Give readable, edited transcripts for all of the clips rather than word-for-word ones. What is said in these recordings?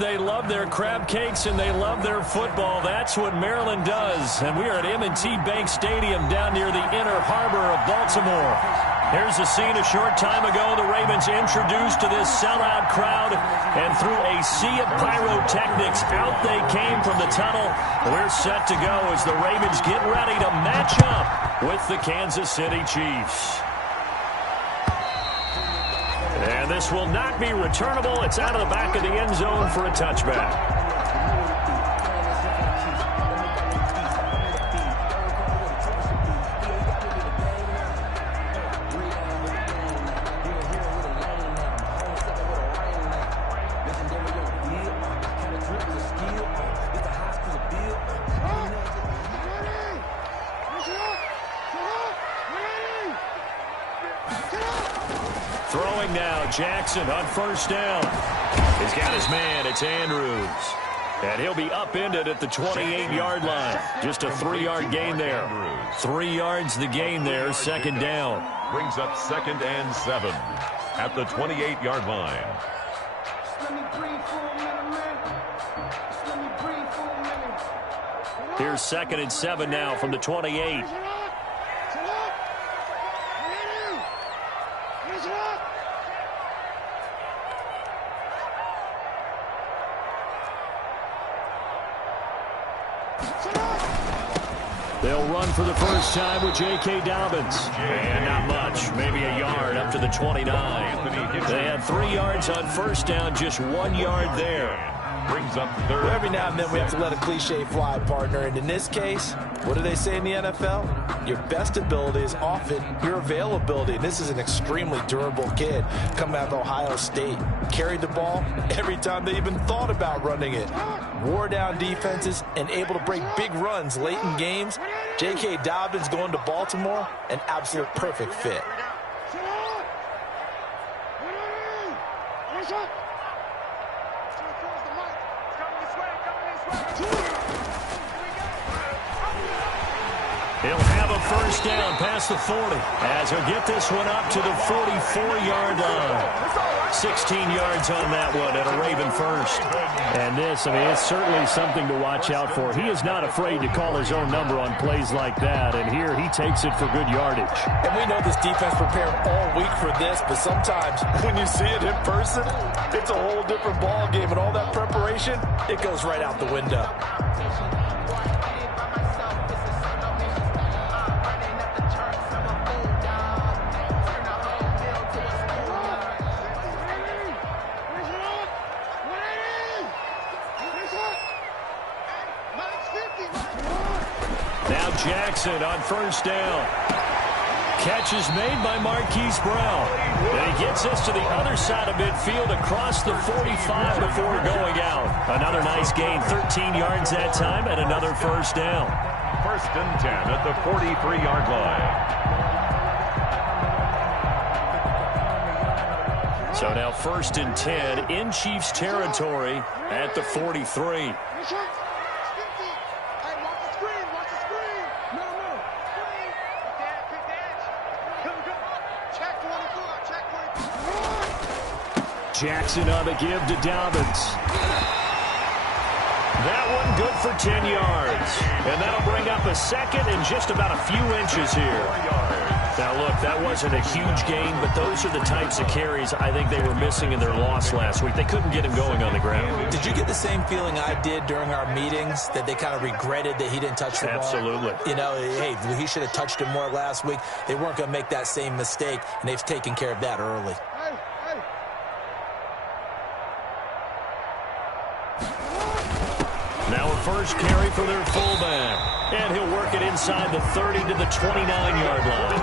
They love their crab cakes and they love their football. That's what Maryland does. And we are at M&T Bank Stadium down near the Inner Harbor of Baltimore. Here's a scene a short time ago. The Ravens introduced to this sellout crowd, and through a sea of pyrotechnics, out they came from the tunnel. We're set to go as the Ravens get ready to match up with the Kansas City Chiefs. And this will not be returnable. It's out of the back of the end zone for a touchback. Throwing now, Jackson on first down. He's got his man. It's Andrews. And he'll be upended at the 28-yard line. Just a 3-yard gain there. 3 yards the gain there, second down. Brings up 2nd and 7 at the 28-yard line. Here's 2nd and 7 now from the 28. They'll run for the first time with J.K. Dobbins. And not much, maybe a yard up to the 29. They had 3 yards on first down, just 1 yard there. Brings up 3rd. Well, every now and then we have to let a cliche fly, partner. And in this case, what do they say in the NFL? Your best ability is often your availability. And this is an extremely durable kid coming out of Ohio State. Carried the ball every time they even thought about running it. Wore down defenses and able to break big runs late in games. J.K. Dobbins going to Baltimore, an absolute perfect fit. He'll have a first down past the 40 as he'll get this one up to the 44-yard line. 16 yards on that one and a Raven first. And this, it's certainly something to watch out for. He is not afraid to call his own number on plays like that, and here he takes it for good yardage. And we know this defense prepared all week for this, but sometimes when you see it in person, it's a whole different ball game, and all that preparation, it goes right out the window. Jackson on first down. Catch is made by Marquise Brown. And he gets us to the other side of midfield across the 45 before going out. Another nice gain, 13 yards that time, and another first down. 1st and 10 at the 43-yard line. So now 1st and 10 in Chiefs territory at the 43. Jackson on the give to Dobbins. That one good for 10 yards. And that'll bring up a second and just about a few inches here. Now, look, that wasn't a huge gain, but those are the types of carries I think they were missing in their loss last week. They couldn't get him going on the ground. Did you get the same feeling I did during our meetings, that they kind of regretted that he didn't touch the ball? Absolutely. You know, hey, he should have touched him more last week. They weren't going to make that same mistake, and they've taken care of that early. Now a first carry for their fullback. And he'll work it inside the 30 to the 29-yard line.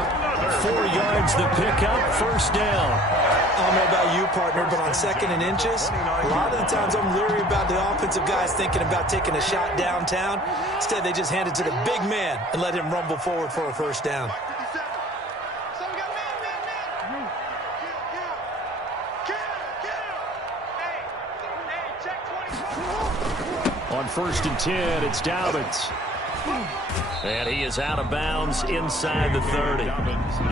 4 yards the pickup, first down. I don't know about you, partner, but on 2nd and inches, a lot of the times I'm leery about the offensive guys thinking about taking a shot downtown. Instead, they just hand it to the big man and let him rumble forward for a first down. On 1st and 10, it's Dobbins. And he is out of bounds inside the 30.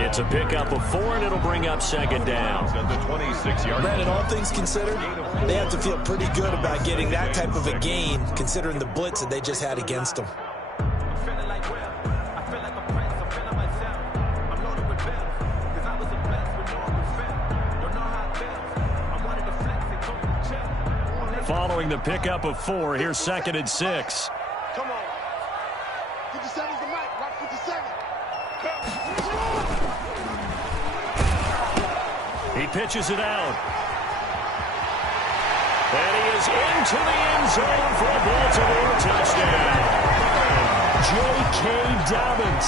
It's a pickup of 4, and it'll bring up second down. At the 26-yard line. Brandon, all things considered, they have to feel pretty good about getting that type of a gain, considering the blitz that they just had against them. Following the pickup of 4, here's 2nd and 6. Come on. 57's the mic. Rock 57. He pitches it out. And he is into the end zone for a Baltimore touchdown. J.K. Dobbins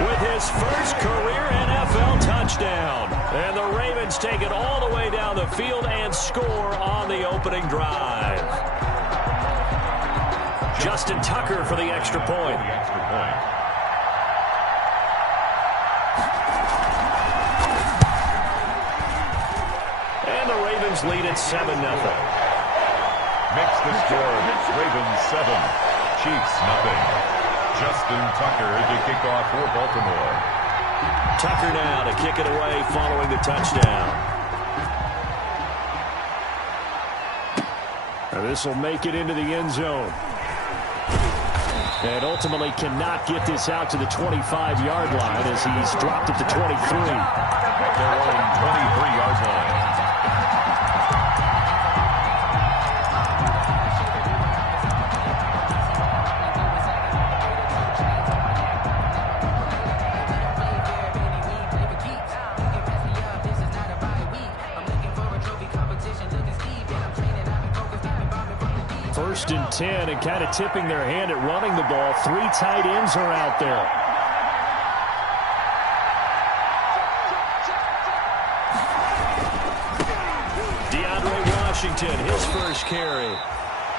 with his first career NFL touchdown. And the Ravens take it all the way down the field and score on the opening drive. Justin Tucker for the extra point. And the Ravens lead at 7-0. Makes the score. Ravens 7, Chiefs nothing. Justin Tucker to kick off for Baltimore. Tucker now to kick it away following the touchdown. And this will make it into the end zone. And ultimately cannot get this out to the 25-yard line as he's dropped at the 23. At their own 23-yard line. First and 10, and kind of tipping their hand at running the ball. 3 tight ends are out there. DeAndre Washington, his first carry.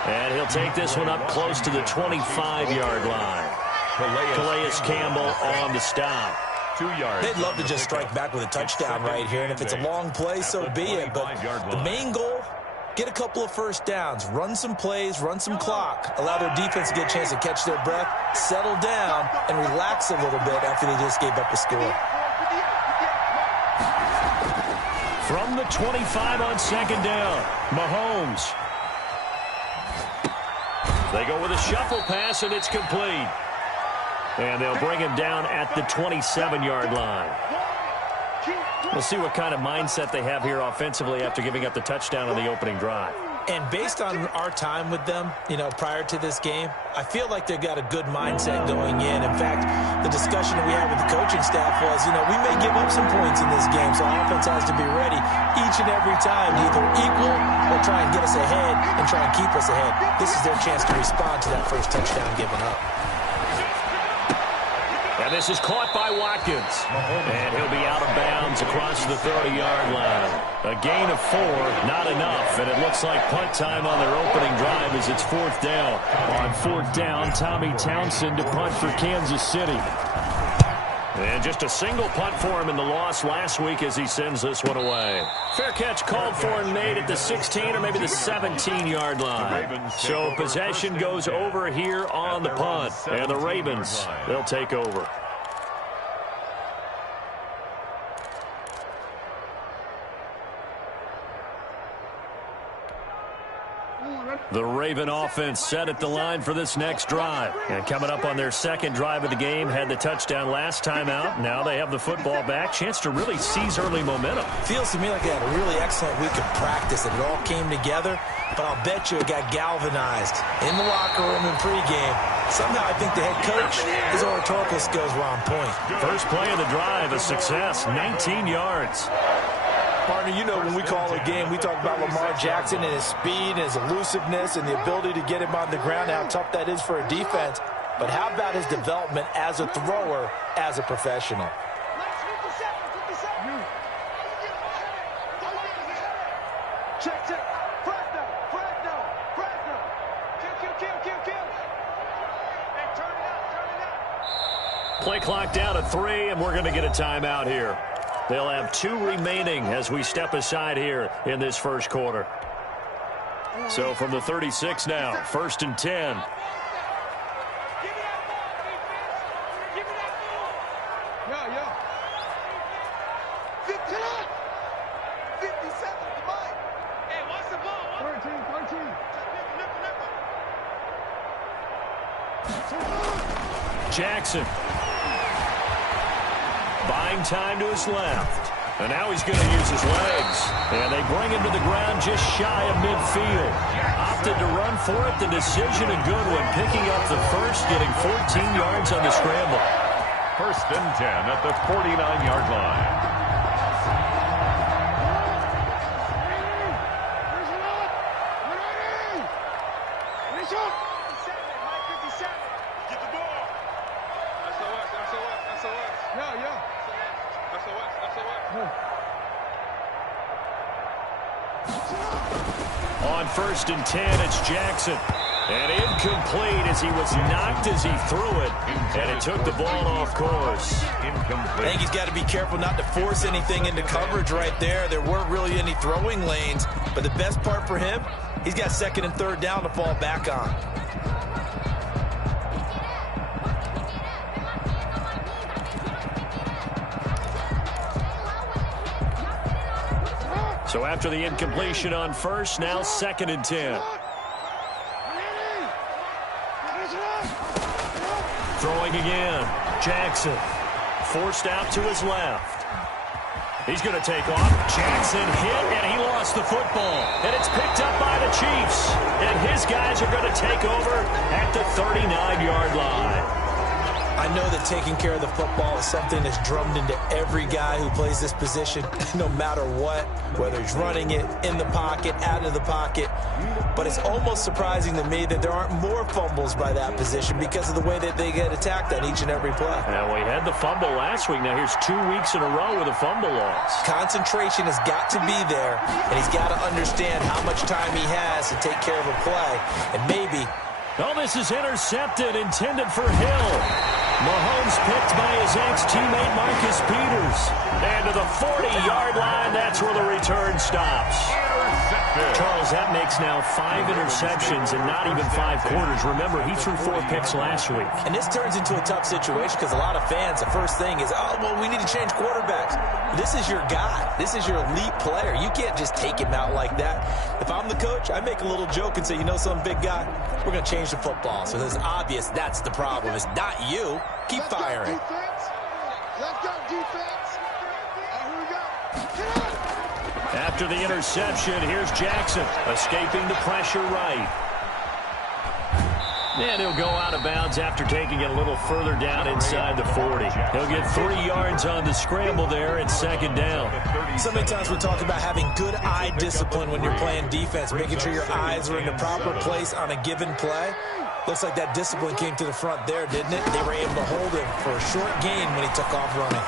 And he'll take this one up close to the 25-yard line. Calais Campbell on the stop. 2 yards. They'd love to just strike back with a touchdown right here, and if it's a long play, so be it. But the main goal, get a couple of first downs, run some plays, run some clock, allow their defense to get a chance to catch their breath, settle down, and relax a little bit after they just gave up a score. From the 25 on second down, Mahomes. They go with a shuffle pass, and it's complete. And they'll bring him down at the 27-yard line. We'll see what kind of mindset they have here offensively after giving up the touchdown on the opening drive. And based on our time with them, prior to this game, I feel like they've got a good mindset going in. In fact, the discussion that we had with the coaching staff was, we may give up some points in this game, so offense has to be ready each and every time to either equal or try and get us ahead and try and keep us ahead. This is their chance to respond to that first touchdown given up. And this is caught by Watkins. And he'll be out of bounds across the 30-yard line. A gain of 4, not enough. And it looks like punt time on their opening drive as it's 4th down. On 4th down, Tommy Townsend to punt for Kansas City. And just a single punt for him in the loss last week as he sends this one away. Fair catch called for and made at the 16 or maybe the 17-yard line. So possession goes over here on the punt. And the Ravens, they'll take over. The Raven offense set at the line for this next drive. And coming up on their second drive of the game, had the touchdown last time out. Now they have the football back. Chance to really seize early momentum. Feels to me like they had a really excellent week of practice, and it all came together. But I'll bet you it got galvanized in the locker room in pregame. Somehow I think the head coach, his oratorical skills were on point. First play of the drive, a success, 19 yards. Partner, when we call a game, we talk about Lamar Jackson and his speed and his elusiveness and the ability to get him on the ground, how tough that is for a defense. But how about his development as a thrower, as a professional? Play clock down to 3, and we're going to get a timeout here. They'll have 2 remaining as we step aside here in this first quarter. So from the 36 now, 1st and 10. Jackson. Buying time to his left. And now he's going to use his legs. And they bring him to the ground just shy of midfield. Opted to run for it. The decision a good one. Picking up the first, getting 14 yards on the scramble. 1st and 10 at the 49-yard line. On 1st and 10, it's Jackson. And incomplete as he was knocked as he threw it. And it took the ball off course. I think he's got to be careful not to force anything into coverage right there. There weren't really any throwing lanes. But the best part for him, he's got 2nd and 3rd down to fall back on. So after the incompletion on 1st, now 2nd and 10. Throwing again. Jackson forced out to his left. He's going to take off. Jackson hit, and he lost the football. And it's picked up by the Chiefs. And his guys are going to take over at the 39-yard line. I know that taking care of the football is something that's drummed into every guy who plays this position, no matter what, whether he's running it, in the pocket, out of the pocket. But it's almost surprising to me that there aren't more fumbles by that position because of the way that they get attacked on each and every play. Now, we had the fumble last week. Now, here's 2 weeks in a row with a fumble loss. Concentration has got to be there, and he's got to understand how much time he has to take care of a play. And maybe... Oh, this is intercepted, intended for Hill. Mahomes picked by his ex-teammate Marcus Peters. And to the 40-yard line, that's where the return stops. Charles, that makes now 5 interceptions in not even 5 quarters. Remember, he threw 4 picks last week. And this turns into a tough situation because a lot of fans, the first thing is, oh, well, we need to change quarterbacks. This is your guy. This is your elite player. You can't just take him out like that. If I'm the coach, I make a little joke and say, you know some big guy, we're going to change the football. So it's obvious that's the problem. It's not you. Keep firing. Let's go, defense. Here we go. After the interception, here's Jackson escaping the pressure right. And he'll go out of bounds after taking it a little further down inside the 40. He'll get 3 yards on the scramble there at 2nd down. So many times we talk about having good eye discipline when you're playing defense, making sure your eyes are in the proper place on a given play. Looks like that discipline came to the front there, didn't it? They were able to hold him for a short gain when he took off running.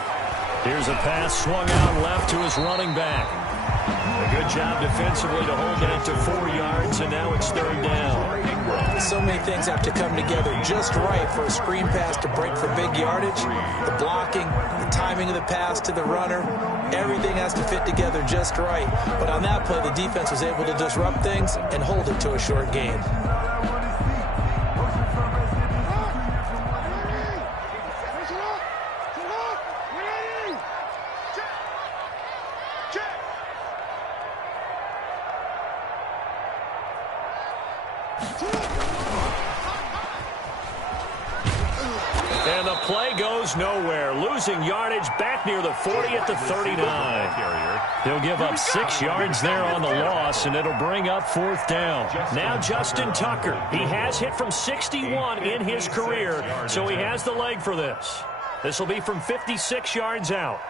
Here's a pass swung out left to his running back. A good job defensively to hold that to 4 yards, and now it's 3rd down. So many things have to come together just right for a screen pass to break for big yardage. The blocking, the timing of the pass to the runner, everything has to fit together just right. But on that play, the defense was able to disrupt things and hold it to a short gain. And the play goes nowhere. Losing yardage back near the 40 at the 39. He'll give up 6 yards there on the loss, and it'll bring up 4th down. Now Justin Tucker. He has hit from 61 in his career, so he has the leg for this. This will be from 56 yards out.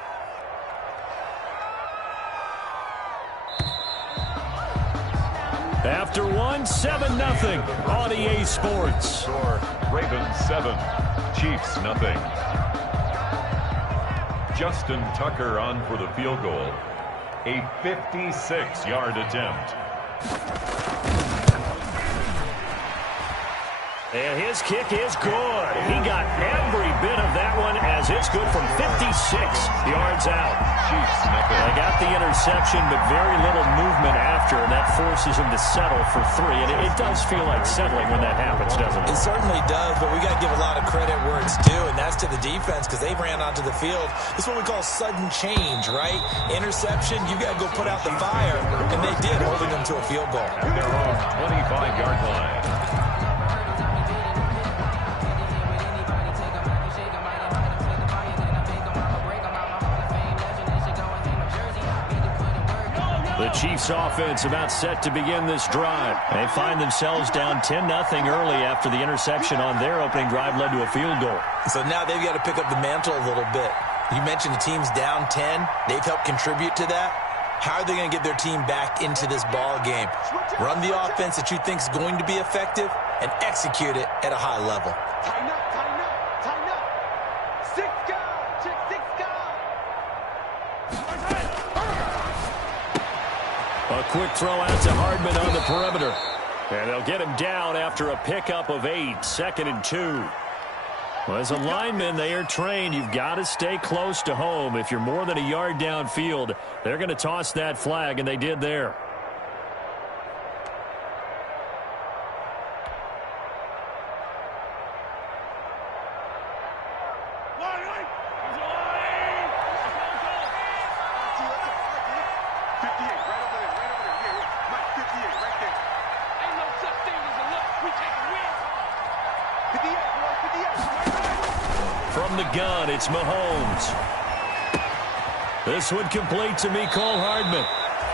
After 7-0 on EA Sports. Score, Ravens 7, Chiefs 0. Justin Tucker on for the field goal. A 56-yard attempt. And his kick is good. He got every bit of that one as it's good from 56 yards out. Chiefs 0. They got the interception, but very little movement after, and that forces him to settle for 3. And it does feel like settling when that happens, doesn't it? It certainly does, but we got to give a lot of credit where it's due, and that's to the defense because they ran onto the field. This is what we call sudden change, right? Interception, you got to go put out the fire, and they did, holding them to a field goal. At their own 25-yard line. Chiefs offense about set to begin this drive. They find themselves down 10-0 early after the interception on their opening drive led to a field goal. So now they've got to pick up the mantle a little bit. You mentioned the team's down 10. They've helped contribute to that. How are they going to get their team back into this ball game? Run the offense that you think is going to be effective and execute it at a high level. Tighten up, tighten up, tighten up. 6 guard, check 6 guard. A quick throw out to Hardman on the perimeter. And they'll get him down after a pickup of 8, 2nd and 2. Well, as a lineman, they are trained. You've got to stay close to home. If you're more than a yard downfield, they're going to toss that flag, and they did there. From the gun, it's Mahomes. This one complete to Mecole Hardman.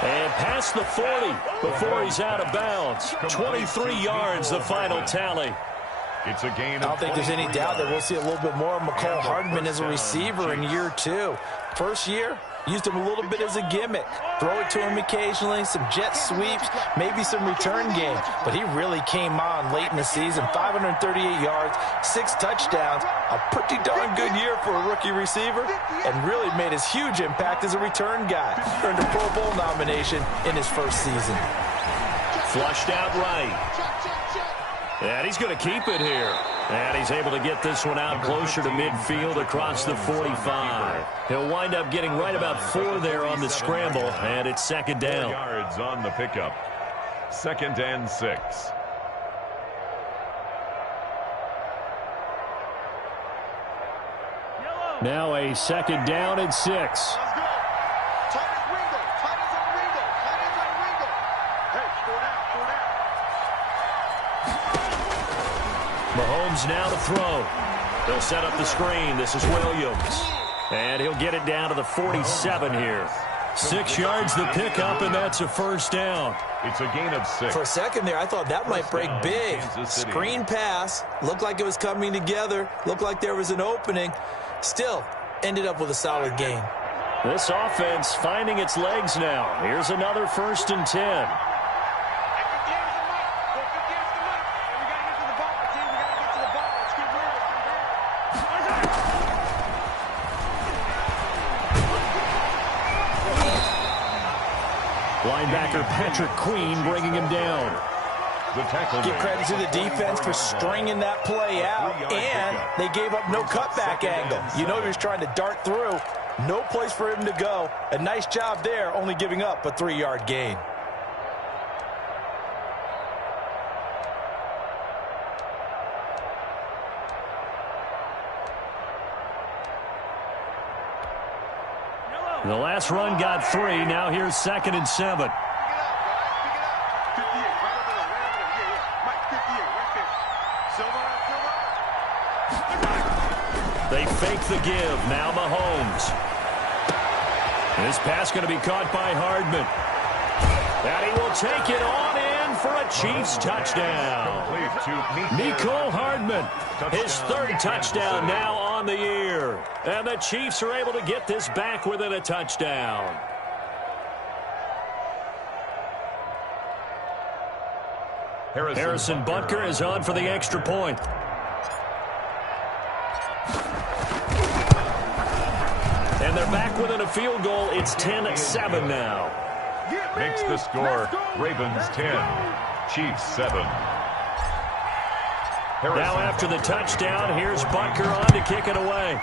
And past the 40 before he's out of bounds. 23 yards, the final tally. It's a gain of I don't think there's any doubt that we'll see a little bit more of Mecole Hardman as a receiver in year 2. First year, used him a little bit as a gimmick. Throw it to him occasionally, some jet sweeps, maybe some return game. But he really came on late in the season. 538 yards, 6 touchdowns. A pretty darn good year for a rookie receiver. And really made his huge impact as a return guy. Earned a Pro Bowl nomination in his first season. Flushed out right. And he's going to keep it here. And he's able to get this one out closer to midfield across the 45. He'll wind up getting right about 4 there on the scramble, and it's 2nd down. 4 yards on the pickup. 2nd and 6. Now a 2nd down and 6. Let's go. Tight as Ringo. Tight as on Ringo. Tight as on Ringo. Hey, 4 down, 4 down. Mahomes now to throw. They'll set up the screen. This is Williams. And he'll get it down to the 47 here. 6 yards the pickup, and that's a 1st down. It's a gain of 6. For a second there, I thought that might break big. Screen pass. Looked like it was coming together. Looked like there was an opening. Still, ended up with a solid gain. This offense finding its legs now. Here's another 1st and 10. Linebacker Patrick Queen bringing him down. Give credit to the defense for stringing that play out, and they gave up no cutback angle. You know he was trying to dart through. No place for him to go. A nice job there, only giving up a 3-yard gain. The last run got 3. Now here's 2nd and 7. They fake the give. Now Mahomes. This pass going to be caught by Hardman. And he will take it on in for a Chiefs touchdown. Mecole Hardman, his 3rd touchdown now on the year. And the Chiefs are able to get this back within a touchdown. Harrison Butker is on for the extra point. And they're back within a field goal. It's 10-7 now. Makes the score Ravens 10, Chiefs 7. Now after the touchdown, here's Butker on to kick it away.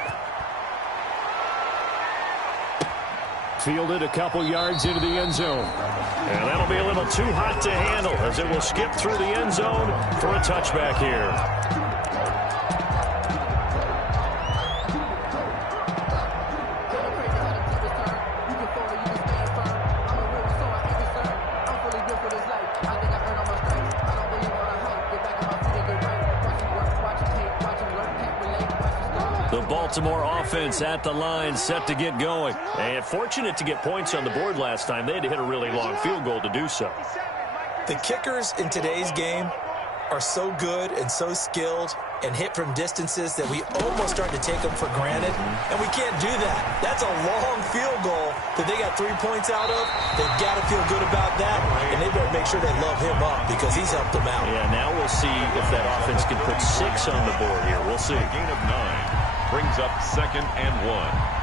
Fielded a couple yards into the end zone. And that'll be a little too hot to handle as it will skip through the end zone for a touchback here. The Baltimore offense at the line, set to get going. And fortunate to get points on the board last time. They had to hit a really long field goal to do so. The kickers in today's game are so good and so skilled and hit from distances that we almost start to take them for granted, and we can't do that. That's a long field goal that they got 3 points out of. They've got to feel good about that, and they better make sure they love him up because he's helped them out. Yeah, now we'll see if that offense can put 6 on the board here. We'll see. A gain of 9 brings up 2nd and 1.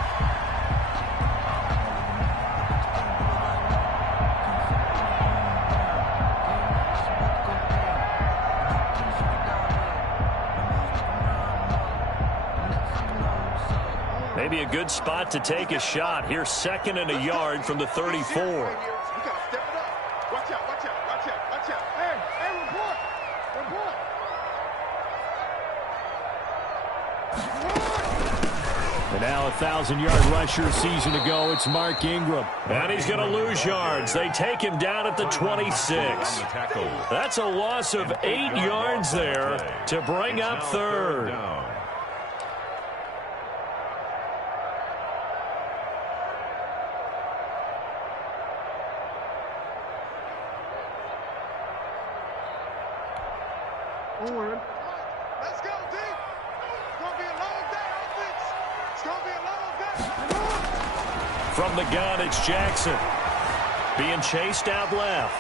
Maybe a good spot to take a shot. Here's 2nd and a yard from the 34. We got to step it up. Watch out, watch out, watch out, watch out. Hey, report. And now a 1,000-yard rusher season to go. It's Mark Ingram. And he's going to lose yards. They take him down at the 26. That's a loss of 8 yards there to bring up 3rd. Let's go, D. It's going to be a long day, offense. It's going to be a long day. From the gun, it's Jackson. Being chased out left.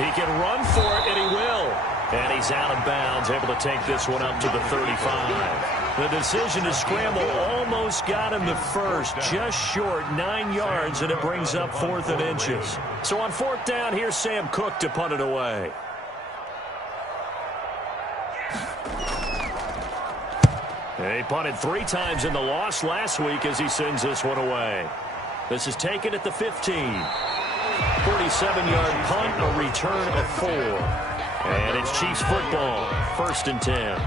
He can run for it, and he will. And he's out of bounds, able to take this one up to the 35. The decision to scramble almost got him the first, just short 9 yards, and it brings up 4th and inches. So on 4th down, here's Sam Cook to punt it away. He punted 3 times in the loss last week as he sends this one away. This is taken at the 15. 47-yard punt, a return of 4. And it's Chiefs football, 1st and 10.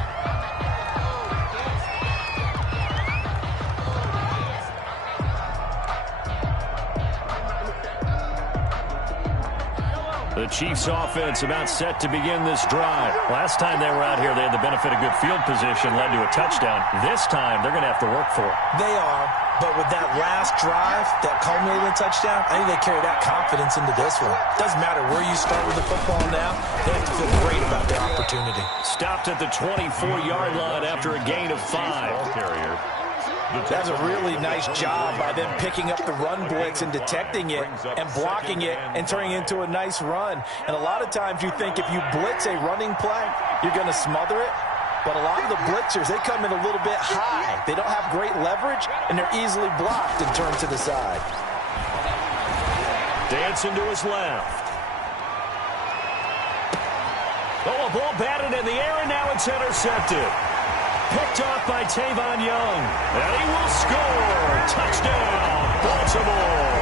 The Chiefs offense about set to begin this drive. Last time they were out here, they had the benefit of good field position, led to a touchdown. This time, they're going to have to work for it. They are, but with that last drive that culminated in a touchdown, I think they carry that confidence into this one. Doesn't matter where you start with the football now, they have to feel great about their opportunity. Stopped at the 24-yard line after a gain of 5. Carrier. That's a really nice job by them picking up the run blitz and detecting it and blocking it and turning it into a nice run. And a lot of times you think if you blitz a running play, you're going to smother it. But a lot of the blitzers, they come in a little bit high. They don't have great leverage, and they're easily blocked and turned to the side. Dancing to his left. Oh, a ball batted in the air, and now it's intercepted. Picked off by Tavon Young. And he will score. Touchdown, Baltimore.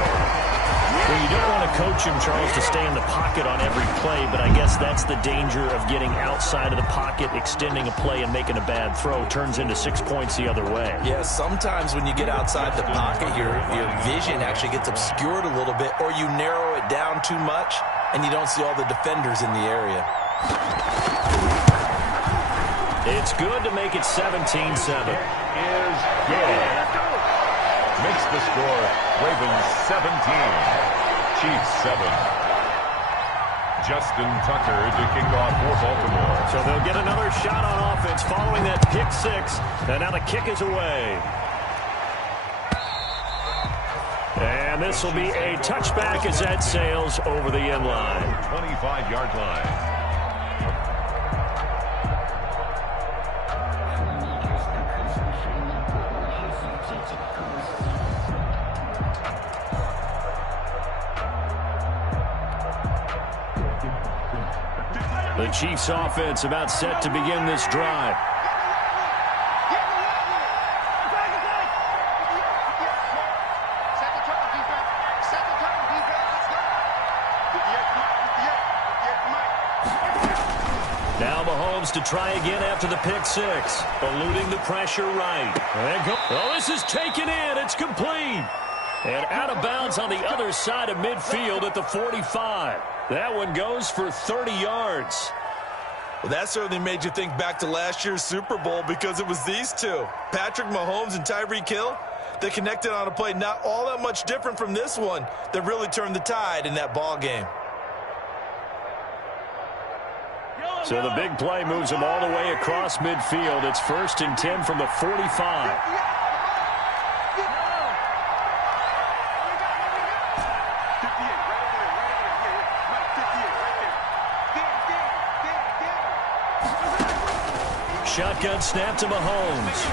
Well, you don't want to coach him, Charles, to stay in the pocket on every play, but I guess that's the danger of getting outside of the pocket, extending a play, and making a bad throw. Turns into 6 points the other way. Yeah, sometimes when you get outside the pocket, your vision actually gets obscured a little bit, or you narrow it down too much, and you don't see all the defenders in the area. It's good to make it 17-7. Is good. Makes the score Ravens 17, Chiefs 7. Justin Tucker to kick off for Baltimore. So they'll get another shot on offense following that pick 6. And now the kick is away. And this will be a touchback as that sails over the end line. 25-yard line. The Chiefs offense about set to begin this drive. Now Mahomes to try again after the pick 6. Eluding the pressure right. Oh, this is taken in. It's complete. And out of bounds on the other side of midfield at the 45. That one goes for 30 yards. Well, that certainly made you think back to last year's Super Bowl because it was these two, Patrick Mahomes and Tyreek Hill. They connected on a play not all that much different from this one that really turned the tide in that ball game. So the big play moves them all the way across midfield. It's 1st and 10 from the 45. Shotgun snap to Mahomes.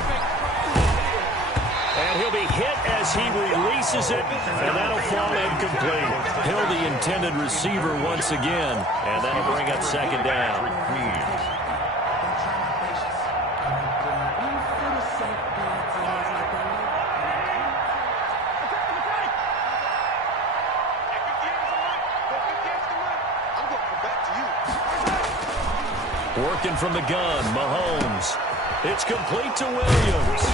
And he'll be hit as he releases it, and that'll fall incomplete. Hill, the intended receiver once again, and that'll bring up 2nd down. Working from the gun, Mahomes. It's complete to Williams.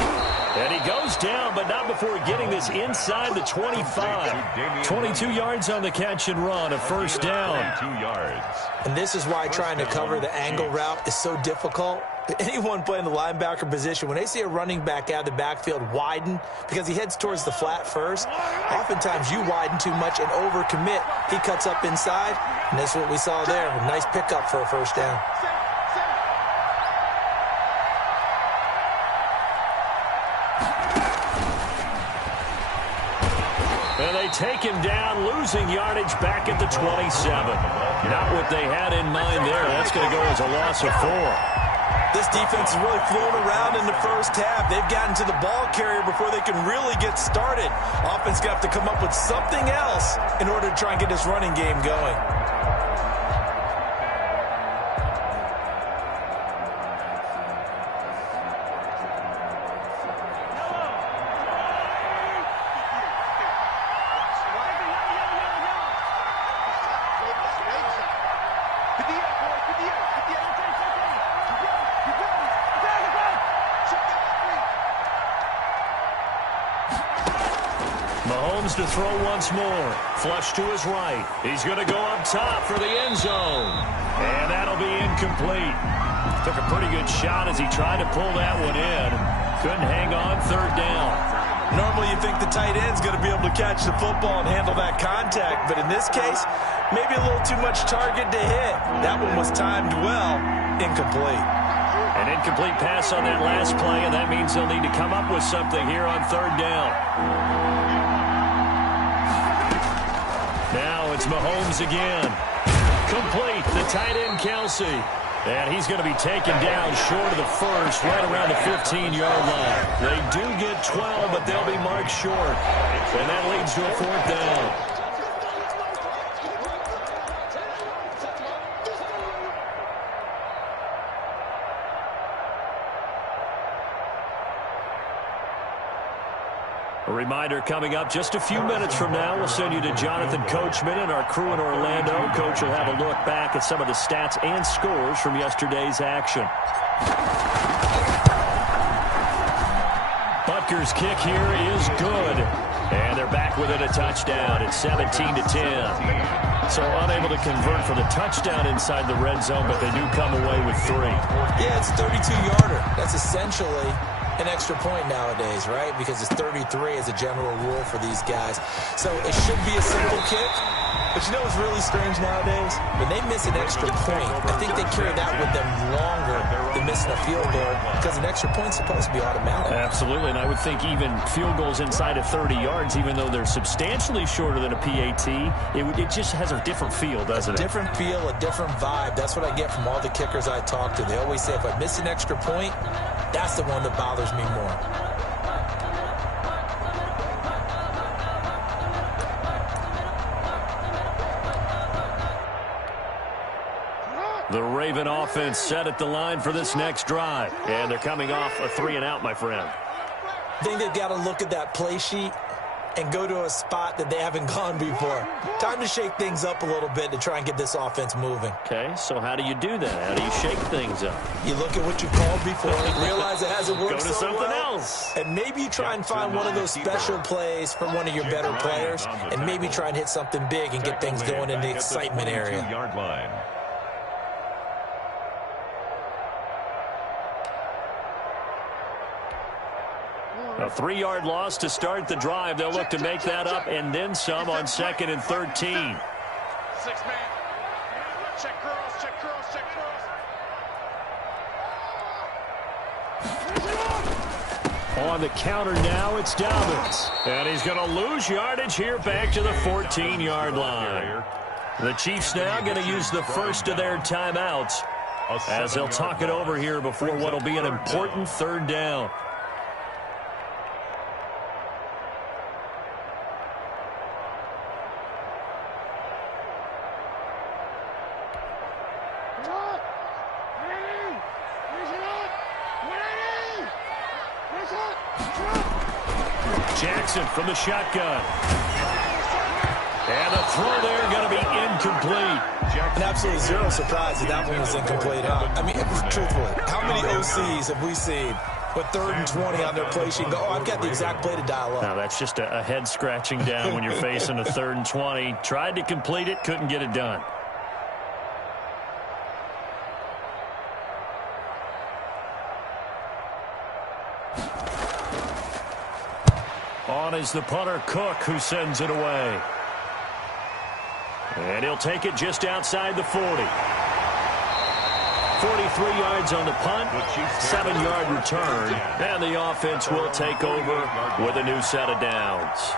And he goes down, but not before getting this inside the 25. 22 yards on the catch and run, a 1st down. 2 yards. And this is why trying to cover the angle route is so difficult. Anyone playing the linebacker position, when they see a running back out of the backfield widen because he heads towards the flat first, oftentimes you widen too much and overcommit. He cuts up inside, and that's what we saw there. A nice pickup for a 1st down. And they take him down, losing yardage back at the 27. Not what they had in mind there. That's going to go as a loss of 4. This defense is really flown around in the first half. They've gotten to the ball carrier before they can really get started. Offense going to have to come up with something else in order to try and get this running game going. Mahomes to throw once more. Flush to his right. He's going to go up top for the end zone. And that'll be incomplete. Took a pretty good shot as he tried to pull that one in. Couldn't hang on, 3rd down. Normally you think the tight end's going to be able to catch the football and handle that contact, but in this case, maybe a little too much target to hit. That one was timed well, incomplete. An incomplete pass on that last play, and that means they'll need to come up with something here on 3rd down. Now it's Mahomes again. Complete, the tight end Kelsey. And he's going to be taken down short of the first, right around the 15-yard line. They do get 12, but they'll be marked short. And that leads to a 4th down. A reminder coming up just a few minutes from now. We'll send you to Jonathan Coachman and our crew in Orlando. Coach will have a look back at some of the stats and scores from yesterday's action. Butker's kick here is good. And they're back within a touchdown. It's 17-10. So unable to convert for the touchdown inside the red zone, but they do come away with 3. Yeah, it's a 32-yarder. That's essentially an extra point nowadays, right? Because it's 33 as a general rule for these guys. So it should be a simple kick. But you know what's really strange nowadays? When they miss an extra point, I think they carry that with them longer than missing a field goal because an extra point's supposed to be automatic. Absolutely, and I would think even field goals inside of 30 yards, even though they're substantially shorter than a PAT, it just has a different feel, doesn't it? A different feel, a different vibe. That's what I get from all the kickers I talk to. They always say if I miss an extra point, that's the one that bothers me more. The Raven offense set at the line for this next drive. And they're coming off a 3-and-out, my friend. I think they've got to look at that play sheet and go to a spot that they haven't gone before. Time to shake things up a little bit to try and get this offense moving. Okay, so how do you do that? How do you shake things up? You look at what you called before and realize it hasn't worked so so well. Go to something else. And maybe you try and find one of those special plays from one of your better players and maybe try and hit something big and get things going in the excitement area. A 3-yard loss to start the drive. They'll look to make that up and then some on 2nd and 13. 6-man. Check girls, check girls, check girls. On the counter now, it's Dobbins. And he's going to lose yardage here back to the 14-yard line. The Chiefs now going to use the first of their timeouts as they'll talk it over here before what will be an important 3rd down. Jackson from the shotgun. And the throw there going to be incomplete. And absolutely zero surprise that one was incomplete. I mean, truthfully, how many OCs have we seen with 3rd and 20 on their play sheet and go, oh, I've got the exact play to dial up? Now, that's just a head scratching down when you're facing a 3rd and 20. Tried to complete it, couldn't get it done. On is the punter, Cook, who sends it away. And he'll take it just outside the 40. 43 yards on the punt, 7-yard return, and the offense will take over with a new set of downs.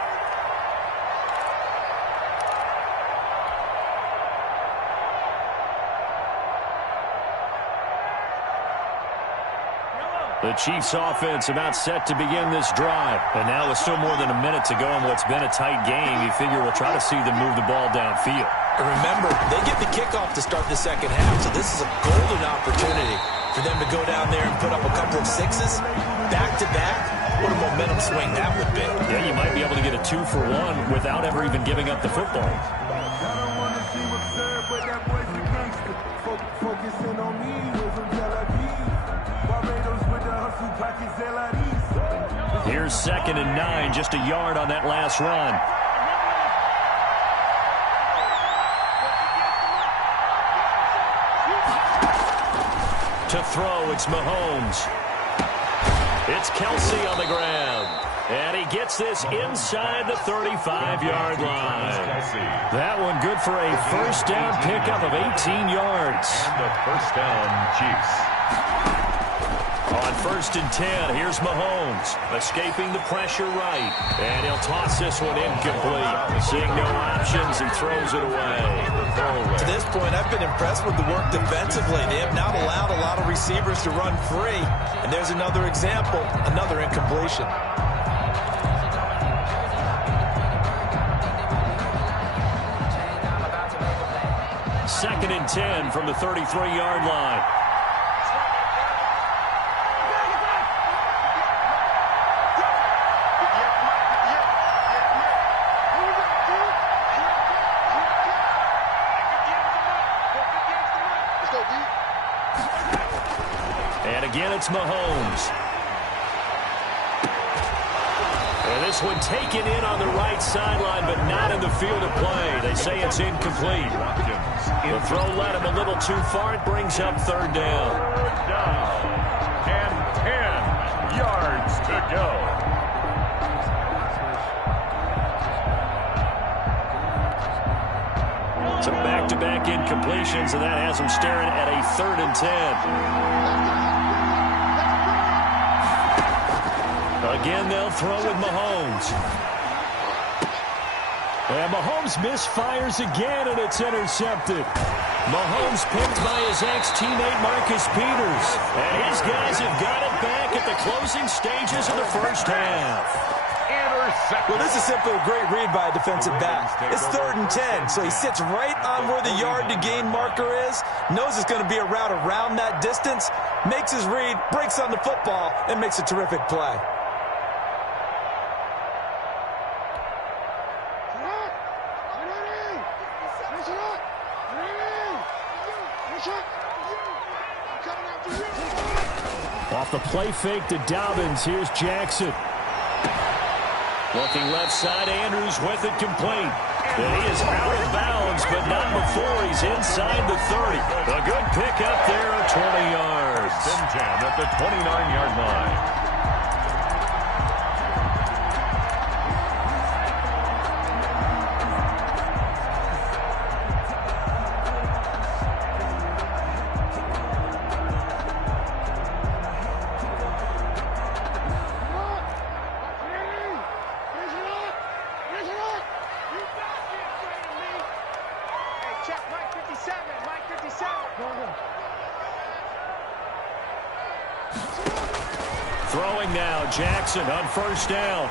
The Chiefs offense about set to begin this drive. And now with still more than a minute to go in what's been a tight game, you figure we'll try to see them move the ball downfield. And remember, they get the kickoff to start the 2nd half, so this is a golden opportunity for them to go down there and put up a couple of 6s back-to-back. What a momentum swing that would be. Yeah, you might be able to get a 2-for-1 without ever even giving up the football. Here's 2nd and 9, just a yard on that last run. To throw, it's Mahomes. It's Kelsey on the ground. And he gets this inside the 35-yard line. That one good for a 1st down pickup of 18 yards. And the 1st down, Chiefs. On 1st and 10, here's Mahomes, escaping the pressure right. And he'll toss this one incomplete. Seeing no options, he throws it away. To this point, I've been impressed with the work defensively. They have not allowed a lot of receivers to run free. And there's another example, another incompletion. Second and 10 from the 33-yard line. And again, it's Mahomes. And this one taken in on the right sideline, but not in the field of play. They say it's incomplete. The throw led him a little too far. It brings up 3rd down. 3rd down. And 10 yards to go. Some back-to-back incompletions, and that has him staring at a 3rd and 10. Again, they'll throw with Mahomes. And Mahomes misfires again, and it's intercepted. Mahomes picked by his ex-teammate Marcus Peters. And his guys have got it back at the closing stages of the 1st half. Well, this is simply a great read by a defensive back. It's 3rd and 10, so he sits right on where the yard-to-gain marker is, knows it's going to be a route around that distance, makes his read, breaks on the football, and makes a terrific play. Off the play fake to Dobbins, here's Jackson. Looking left side, Andrews with it complete. And he is out of bounds, but not before he's inside the 30. A good pickup there of 20 yards. 10 at the 29-yard line. Throwing now, Jackson on first down.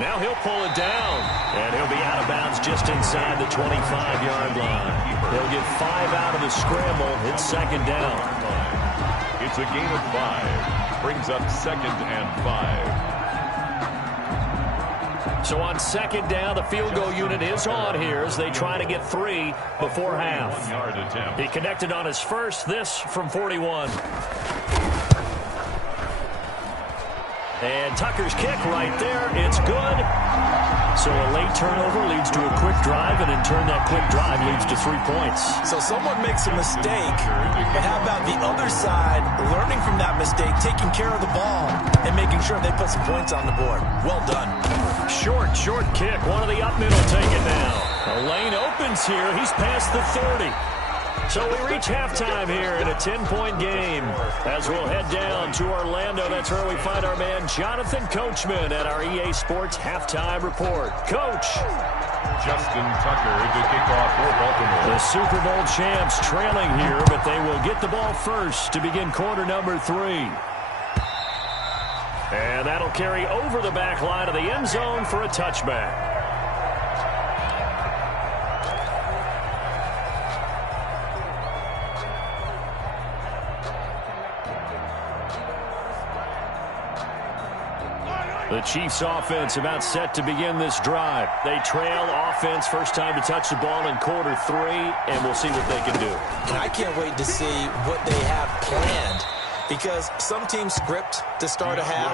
Now he'll pull it down, and he'll be out of bounds just inside the 25-yard line. He'll get 5 out of the scramble. It's second down. It's a gain of 5. Brings up 2nd and 5. So on second down, the field goal unit is on here as they try to get 3 before half. He connected on his first, this from 41. And Tucker's kick right there. It's good. So a late turnover leads to a quick drive, and in turn that quick drive leads to 3 points. So someone makes a mistake, but how about the other side learning from that mistake, taking care of the ball, and making sure they put some points on the board? Well done. Short kick. One of the up middle taken now. A lane opens here. He's past the 30. So we reach halftime here in a 10-point game. As we'll head down to Orlando, that's where we find our man Jonathan Coachman at our EA Sports Halftime Report. Coach. Justin Tucker to kick off for Baltimore. The Super Bowl champs trailing here, but they will get the ball first to begin quarter number 3. And that'll carry over the back line of the end zone for a touchback. The Chiefs offense about set to begin this drive. They trail offense, first time to touch the ball in quarter 3, and we'll see what they can do. And I can't wait to see what they have planned, because some teams script to start a half.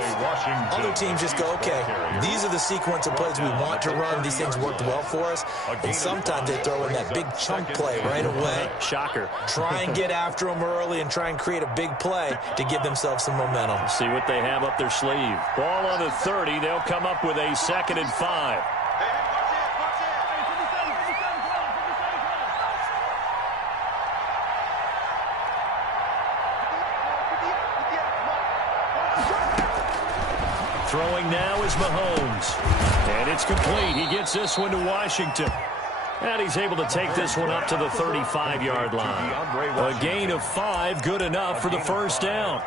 Other teams just go, okay, these are the sequence of plays we want to run. These things worked well for us. And sometimes they throw in that big chunk play right away. Shocker. Try and get after them early and try and create a big play to give themselves some momentum. See what they have up their sleeve. Ball on the 30. They'll come up with a 2nd and 5. Throwing now is Mahomes. And it's complete. He gets this one to Washington. And he's able to take this one up to the 35-yard line. A gain of 5, good enough for the first down.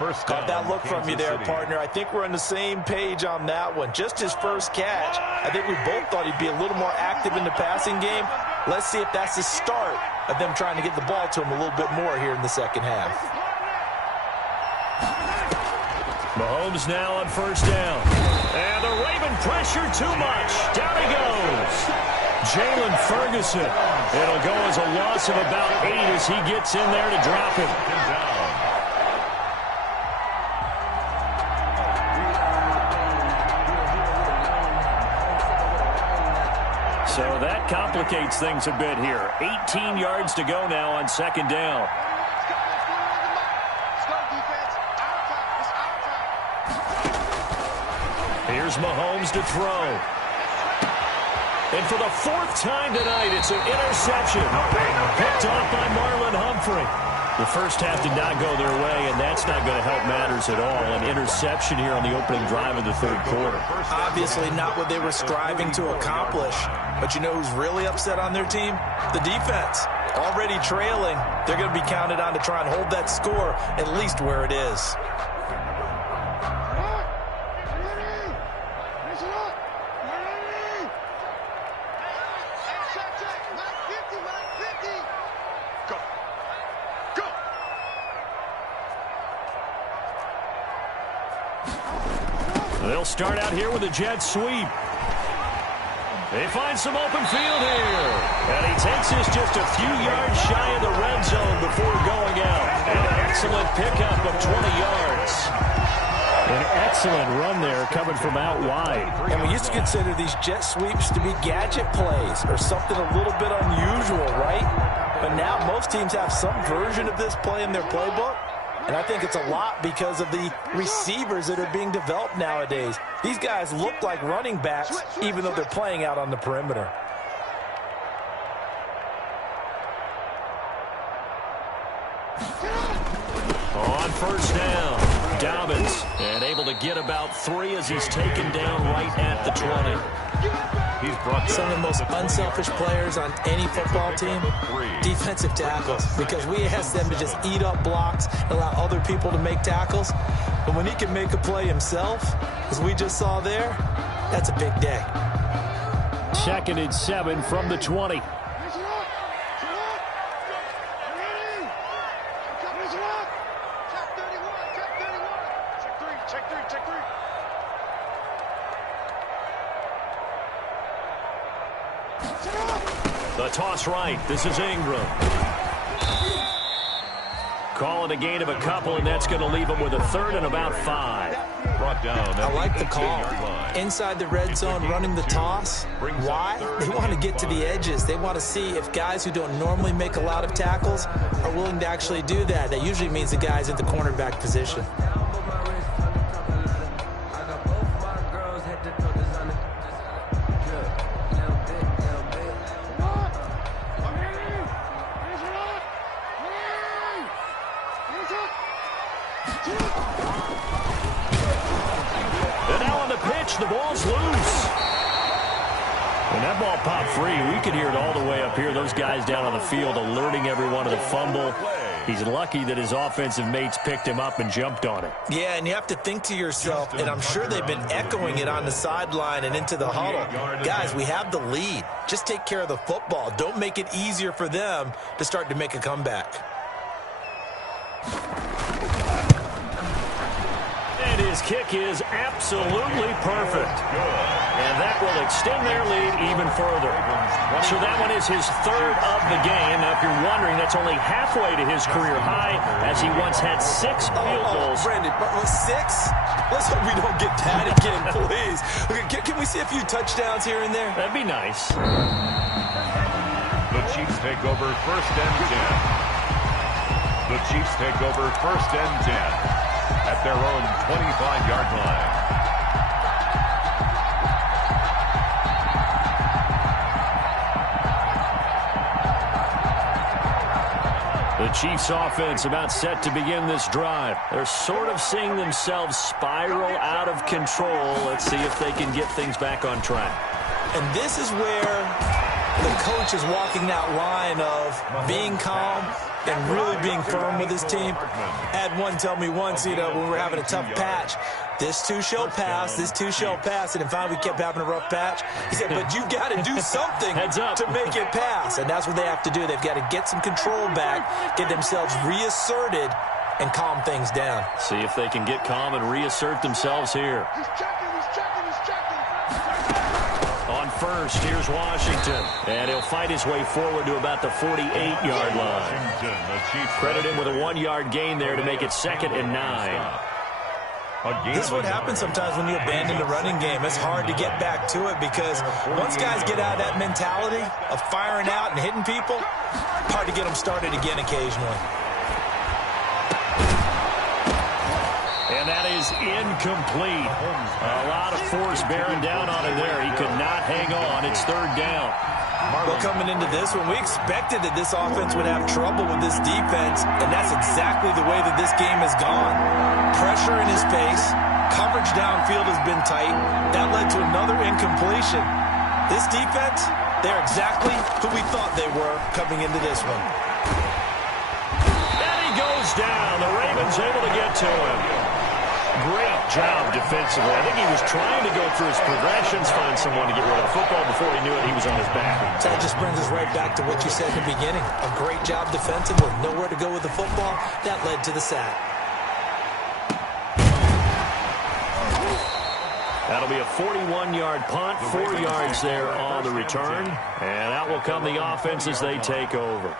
Got that look from you there, partner. I think we're on the same page on that one. Just his first catch. I think we both thought he'd be a little more active in the passing game. Let's see if that's the start of them trying to get the ball to him a little bit more here in the second half. Mahomes now on first down. And the Raven pressure too much. Down he goes. Jalen Ferguson. It'll go as a loss of about 8 as he gets in there to drop him. So that complicates things a bit here. 18 yards to go now on second down. Here's Mahomes to throw. And for the 4th time tonight, it's an interception. Picked off by Marlon Humphrey. The first half did not go their way, and that's not going to help matters at all. An interception here on the opening drive of the 3rd quarter. Obviously not what they were striving to accomplish. But you know who's really upset on their team? The defense. Already trailing. They're going to be counted on to try and hold that score at least where it is. They'll start out here with a jet sweep. They find some open field here. And he takes this just a few yards shy of the red zone before going out. And an excellent pickup of 20 yards. An excellent run there coming from out wide. And we used to consider these jet sweeps to be gadget plays or something a little bit unusual, right? But now most teams have some version of this play in their playbook. And I think it's a lot because of the receivers that are being developed nowadays. These guys look like running backs even though they're playing out on the perimeter. On first down, Dobbins, and able to get about 3 as he's taken down right at the 20. He's brought Some of the most unselfish players on any football team, defensive tackles, because we ask them to just eat up blocks, allow other people to make tackles. But when he can make a play himself, as we just saw there, that's a big day. 2nd and 7 from the 20. The toss right. This is Ingram. Call it a gain of a couple, and that's going to leave him with a 3rd and about 5. brought down. I like the call. Inside the red zone, running the toss. Why? They want to get to the edges. They want to see if guys who don't normally make a lot of tackles are willing to actually do that. That usually means the guy's at the cornerback position. And now on the pitch, the ball's loose. When that ball popped free, we could hear it all the way up here. Those guys down on the field alerting everyone of the fumble. He's lucky that his offensive mates picked him up and jumped on it. Yeah, and you have to think to yourself, and I'm sure they've been echoing it on the sideline and into the huddle. Guys, we have the lead. Just take care of the football. Don't make it easier for them to start to make a comeback. And his kick is absolutely perfect. And that will extend their lead even further. So that one is his 3rd of the game. Now, if you're wondering, that's only halfway to his career high, as he once had 6 field goals. Brandon, 6? Let's hope we don't get that again, please. Can we see a few touchdowns here and there? That'd be nice. The Chiefs take over 1st and 10. The Chiefs take over 1st and 10 at their own 25-yard line. The Chiefs offense about set to begin this drive. They're sort of seeing themselves spiral out of control. Let's see if they can get things back on track. And this is where the coach is walking that line of being calm and really being firm with his team. I had one tell me once, when we were having a tough patch, this too shall pass, this too shall pass. And finally we kept having a rough patch. He said, but you got to do something to make it pass. And that's what they have to do. They've got to get some control back, get themselves reasserted, and calm things down. See if they can get calm and reassert themselves here. He's checking, he's checking, he's checking. On first, here's Washington. And he'll fight his way forward to about the 48-yard line. Credit him with a 1-yard gain there to make it 2nd and 9. This is what happens sometimes when you abandon the running game. It's hard to get back to it because once guys get out of that mentality of firing out and hitting people, hard to get them started again occasionally. And that is incomplete. A lot of force bearing down on him there. He could not hang on. It's 3rd down. Well, coming into this one, we expected that this offense would have trouble with this defense, and that's exactly the way that this game has gone. Pressure in his face, coverage downfield has been tight. That led to another incompletion. This defense, they're exactly who we thought they were coming into this one. And he goes down. The Ravens able to get to him. Great job defensively. I think he was trying to go through his progressions, find someone to get rid of the football. Before he knew it, he was on his back. So that just brings us right back to what you said in the beginning. A great job defensively. Nowhere to go with the football. That led to the sack. That'll be a 41-yard punt, 4 yards there on the return. And out will come the offense as they take over.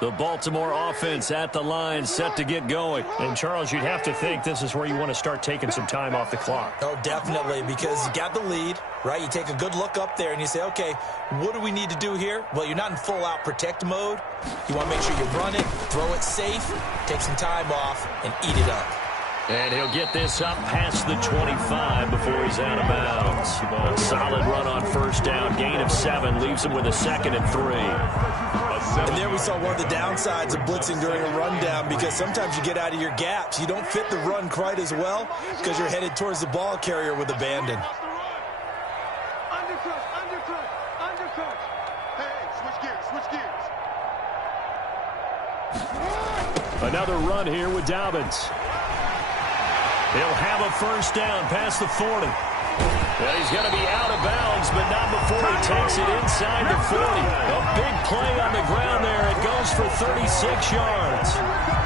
The Baltimore offense at the line, set to get going. And, Charles, you'd have to think this is where you want to start taking some time off the clock. Oh, definitely, because you got the lead, right? You take a good look up there and you say, okay, what do we need to do here? Well, you're not in full-out protect mode. You want to make sure you run it, throw it safe, take some time off, and eat it up. And he'll get this up past the 25 before he's out of bounds. A solid run on first down. Gain of 7 leaves him with a 2nd and 3. And there we saw one of the downsides of blitzing during a rundown, because sometimes you get out of your gaps. You don't fit the run quite as well because you're headed towards the ball carrier with abandon. Undercut. Hey, switch gears. Another run here with Dobbins. He'll have a first down past the 40. Well, he's going to be out of bounds, but not before he takes it inside the 40. A big play on the ground there. It goes for 36 yards.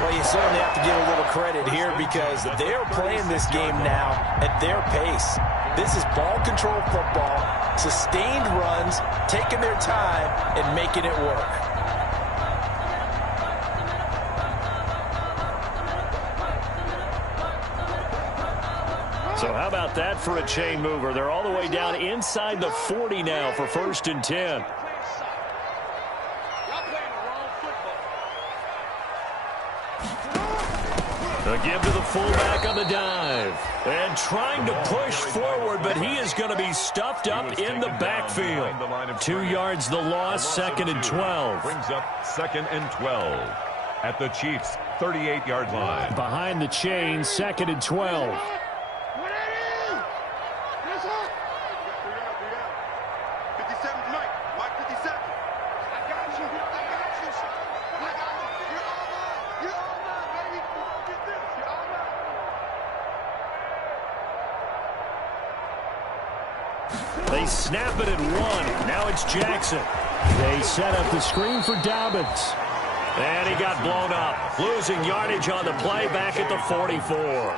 Well, you certainly have to give a little credit here because they're playing this game now at their pace. This is ball control football, sustained runs, taking their time, and making it work. So how about that for a chain mover? They're all the way down inside the 40 now for 1st and 10. A give to the fullback on the dive. And trying to push forward, but he is going to be stuffed up in the backfield. 2 yards the loss, 2nd and 12. Brings up 2nd and 12 at the Chiefs' 38-yard line. Behind the chain, 2nd and 12. They snap it at 1. Now it's Jackson. They set up the screen for Dobbins. And he got blown up. Losing yardage on the play back at the 44.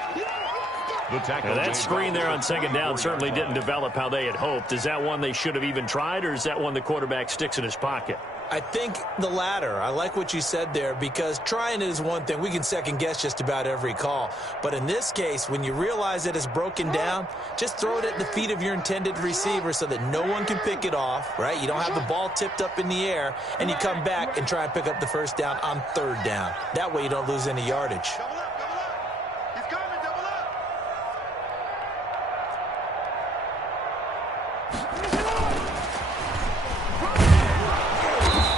Now that screen there on 2nd down certainly didn't develop how they had hoped. Is that one they should have even tried, or is that one the quarterback sticks in his pocket? I think the latter. I like what you said there, because trying it is one thing. We can second-guess just about every call. But in this case, when you realize that it's broken down, just throw it at the feet of your intended receiver so that no one can pick it off, right? You don't have the ball tipped up in the air, and you come back and try and pick up the first down on 3rd down. That way you don't lose any yardage.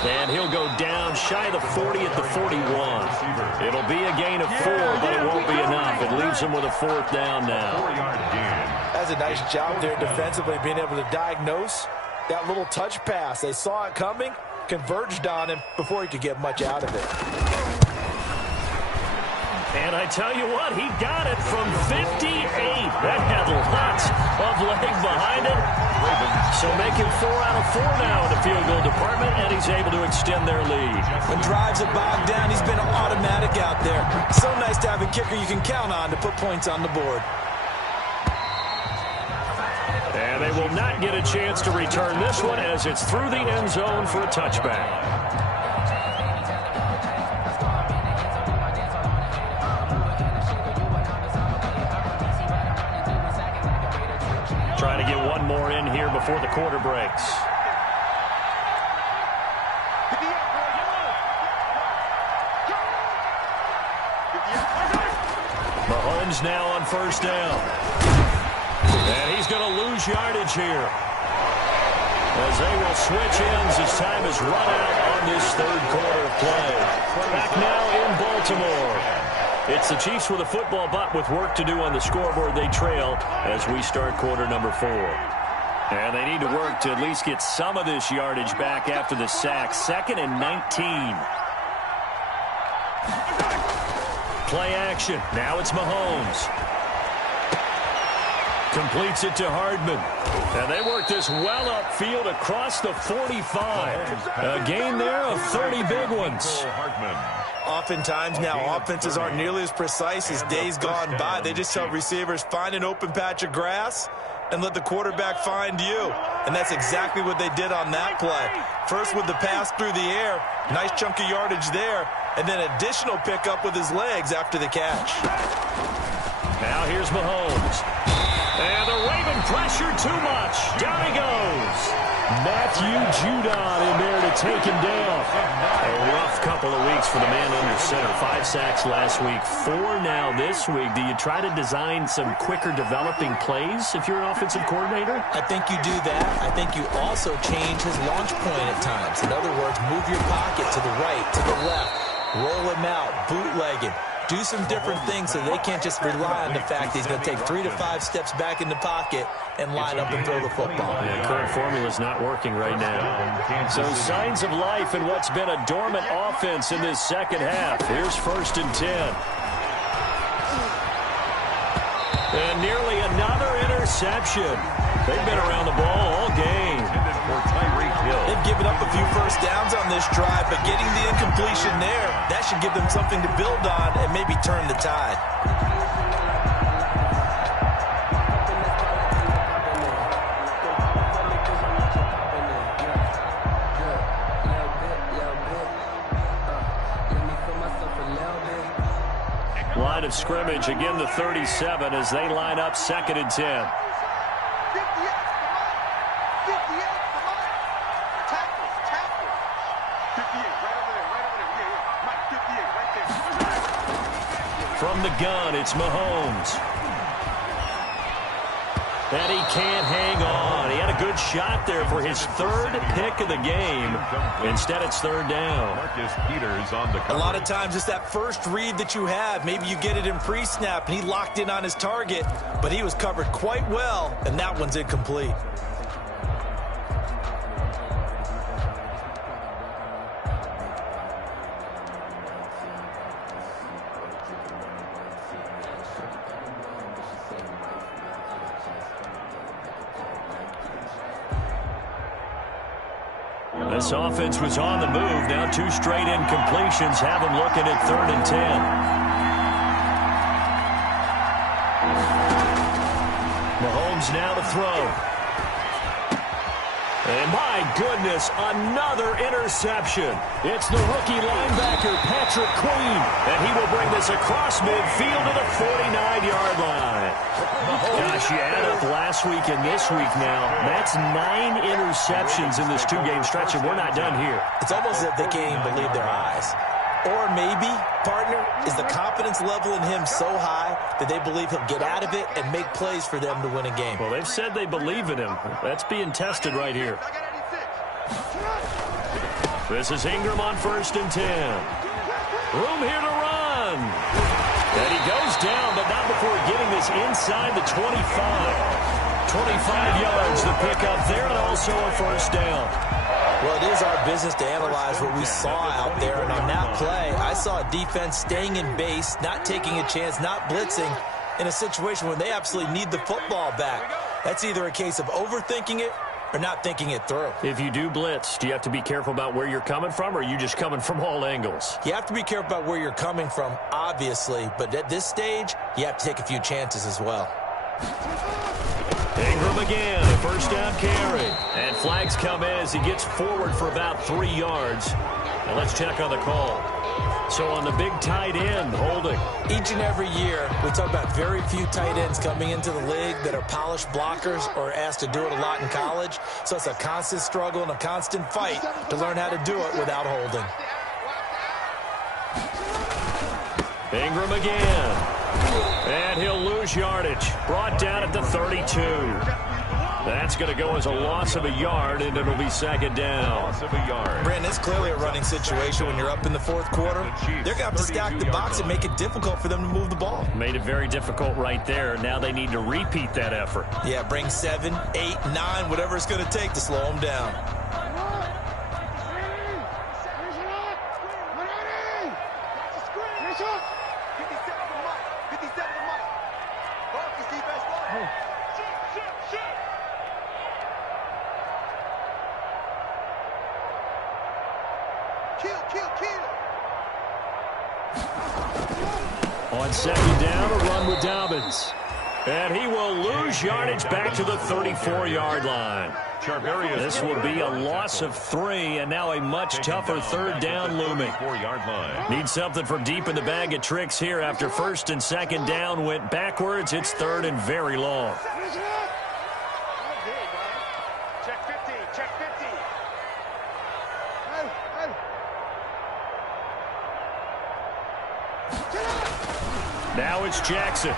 And he'll go down shy of the 40 at the 41. It'll be a gain of 4, but it won't be enough. It leaves him with a 4th down now. That's a nice job there defensively, being able to diagnose that little touch pass. They saw it coming, converged on him before he could get much out of it. And I tell you what, he got it from 58. That had lots of leg behind it. So making 4 out of 4 now in the field goal department, and he's able to extend their lead. When drives are bogged down, he's been automatic out there. So nice to have a kicker you can count on to put points on the board. And they will not get a chance to return this one as it's through the end zone for a touchback. Trying to get one more in here before the quarter breaks. Mahomes now on 1st down. And he's going to lose yardage here, as they will switch ends as time is run out on this 3rd quarter of play. Back now in Baltimore. It's the Chiefs with a football, but with work to do on the scoreboard. They trail as we start quarter number 4. And they need to work to at least get some of this yardage back after the sack. 2nd and 19. Play action. Now it's Mahomes. Completes it to Hardman. And they work this well upfield across the 45. A gain there of 30 big ones. Oftentimes now, offenses aren't nearly as precise as days gone by. They just tell receivers, find an open patch of grass and let the quarterback find you. And that's exactly what they did on that play. First with the pass through the air, nice chunk of yardage there, and then additional pickup with his legs after the catch. Now here's Mahomes. And the Raven pressure too much. Down he goes. Matthew Judon in there to taken down. A rough couple of weeks for the man under center. 5 sacks last week, 4 now this week. Do you try to design some quicker developing plays if you're an offensive coordinator? I think you do that. I think you also change his launch point at times. In other words, move your pocket to the right, to the left, roll him out, bootleg him. Do some different things so they can't just rely on the fact he's going to take 3 to 5 steps back in the pocket and line up and throw the football. Yeah, current formula's not working right now. So signs of life in what's been a dormant offense in this second half. Here's 1st and 10. And nearly another interception. They've been around the ball all game. They've given up a few first downs on this drive, but getting the incompletion there, that should give them something to build on and maybe turn the tide. Line of scrimmage, again the 37 as they line up 2nd and 10. From the gun, it's Mahomes. And he can't hang on. He had a good shot there for his 3rd pick of the game. Instead, it's 3rd down. A lot of times it's that first read that you have. Maybe you get it in pre-snap, and he locked in on his target, but he was covered quite well, and that one's incomplete. This offense was on the move. Now 2 straight incompletions have them looking at 3rd and 10. Mahomes now to throw. And my goodness, another interception. It's the rookie linebacker, Patrick Queen. And he will bring this across midfield to the 49-yard line. Gosh, you add up last week and this week now. That's 9 interceptions in this 2-game stretch, and we're not done here. It's almost as if they can't even believe their eyes. Or maybe, partner, is the confidence level in him so high that they believe he'll get out of it and make plays for them to win a game. Well, they've said they believe in him. That's being tested right here. This is Ingram on 1st and 10. Room here to run. And he goes down, but not before getting this inside the 25. 25 yards the pickup there, and also a 1st down. Well, it is our business to analyze what we saw out there, and on that play, I saw a defense staying in base, not taking a chance, not blitzing, in a situation where they absolutely need the football back. That's either a case of overthinking it or not thinking it through. If you do blitz, do you have to be careful about where you're coming from, or are you just coming from all angles? You have to be careful about where you're coming from, obviously, but at this stage, you have to take a few chances as well. Ingram again, a 1st down carry. And flags come in as he gets forward for about 3 yards. Now let's check on the call. So on the big tight end, holding. Each and every year, we talk about very few tight ends coming into the league that are polished blockers or asked to do it a lot in college. So it's a constant struggle and a constant fight to learn how to do it without holding. Ingram again. And he'll lose yardage. Brought down at the 32. That's going to go as a loss of a yard, and it'll be 2nd down. Brandon, it's clearly a running situation when you're up in the 4th quarter. They're going to have to stack the box and make it difficult for them to move the ball. Made it very difficult right there. Now they need to repeat that effort. Yeah, bring 7, 8, 9, whatever it's going to take to slow them down. On 2nd down, a run with Dobbins. And he will lose yardage back to the 34-yard line. This will be a loss of 3, and now a much tougher 3rd down looming. Need something from deep in the bag of tricks here after 1st and 2nd down went backwards. It's 3rd and very long. Check 50, check 50. Now it's Jackson.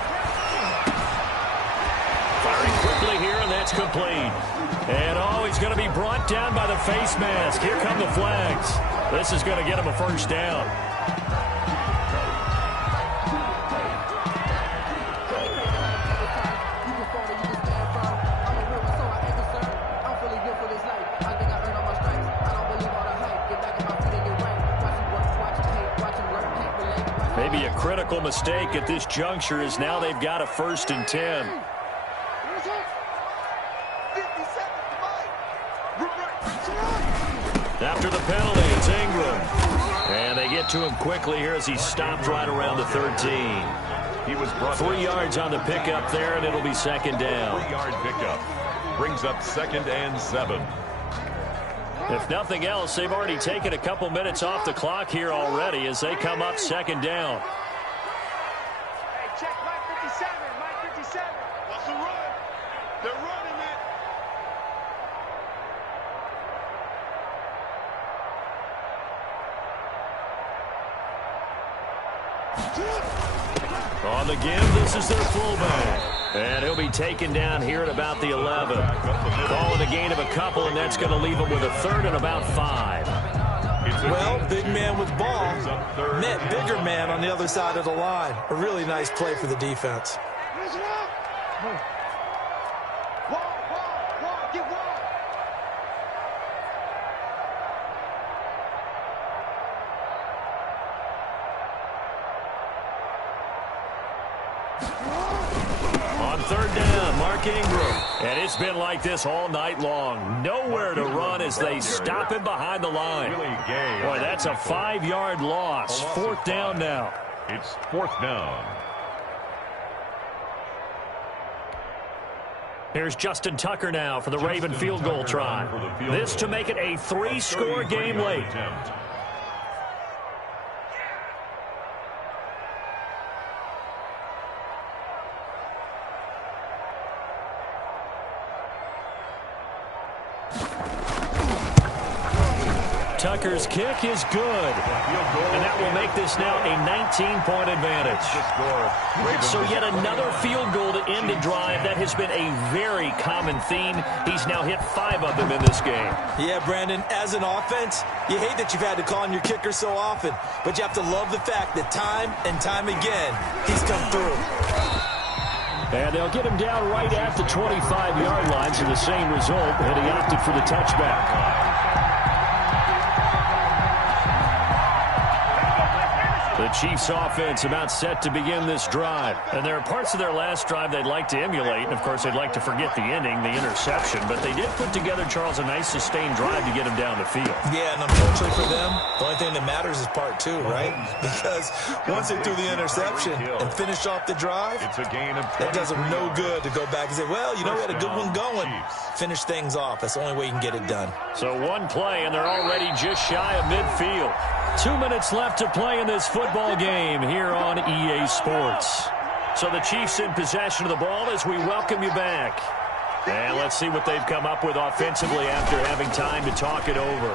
Firing quickly here, and that's complete. And, oh, he's going to be brought down by the face mask. Here come the flags. This is going to get him a first down. Maybe a critical mistake at this juncture is now they've got a 1st and 10. After the penalty, it's Ingram. And they get to him quickly here as he stopped right around the 13. He was brought 3 yards on the pickup there, and it'll be 2nd down. 3-yard pickup. Brings up 2nd and 7. If nothing else, they've already taken a couple minutes off the clock here already as they come up 2nd down. Hey, check Mike 57. Mike 57. What's the run? They're running it. On the give, this is their fullback. And he'll be taken down here at about the 11. Calling a gain of a couple, and that's going to leave him with a 3rd and about 5. Well, big man with ball met bigger man on the other side of the line. A really nice play for the defense. Get one. On 3rd down, Mark Ingram. And it's been like this all night long. Nowhere to run as they stop him behind the line. Boy, that's a 5-yard loss. 4th down now. It's 4th down. Here's Justin Tucker now for the Raven field goal try. This to make it a 3-score game late. Tucker's kick is good. And that will make this now a 19-point advantage. So yet another field goal to end a drive. That has been a very common theme. He's now hit 5 of them in this game. Yeah, Brandon, as an offense, you hate that you've had to call on your kicker so often. But you have to love the fact that time and time again, he's come through. And they'll get him down right at the 25-yard line. So the same result, and he opted for the touchback. The Chiefs offense about set to begin this drive. And there are parts of their last drive they'd like to emulate. And, of course, they'd like to forget the ending, the interception. But they did put together, Charles, a nice sustained drive to get him down the field. Yeah, and unfortunately for them, the only thing that matters is part 2, right? Because once they threw the interception and finished off the drive, it's a gain of that does them no good to go back and say, well, you know, we had a good one going. Finish things off. That's the only way you can get it done. So one play, and they're already just shy of midfield. 2 minutes left to play in this football game here on EA Sports. So the Chiefs in possession of the ball as we welcome you back. And let's see what they've come up with offensively after having time to talk it over.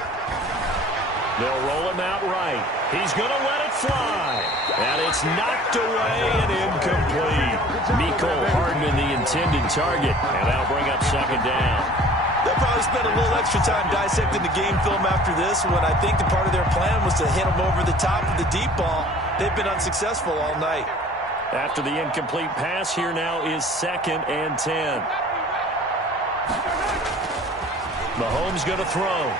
They'll roll him out right. He's going to let it fly. And it's knocked away and incomplete. Mecole Hardman, the intended target. And that'll bring up 2nd down. They'll probably spend a little extra time dissecting the game film after this one. I think the part of their plan was to hit them over the top of the deep ball. They've been unsuccessful all night. After the incomplete pass, here now is 2nd and 10. Mahomes going to throw.